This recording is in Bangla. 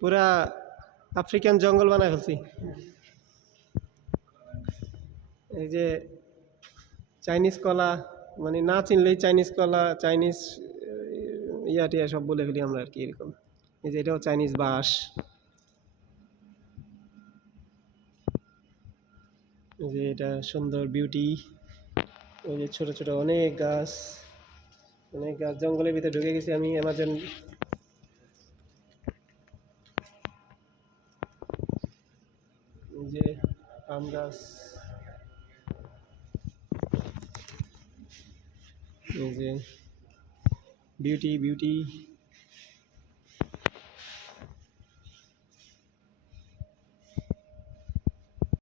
পুরা আফ্রিকান জঙ্গল বানায় ফেলছি। এই যে চাইনিজ কলা, মানে না চিনলেই চাইনিজ কলা, চাইনিজ ইয়া টিয়া সব বলে ফেলি আমরা আর কি, এরকম। এই যে এটাও চাইনিজ বাঁশ। এই যে এটা সুন্দর বিউটি। ওই যে ছোট ছোট অনেক গাছ, অনেক গাছ। জঙ্গলের ভিতরে ঢুকে গেছি আমি, অ্যামাজন। এই যে আম গাছ, এই যে বিউটি বিউটি।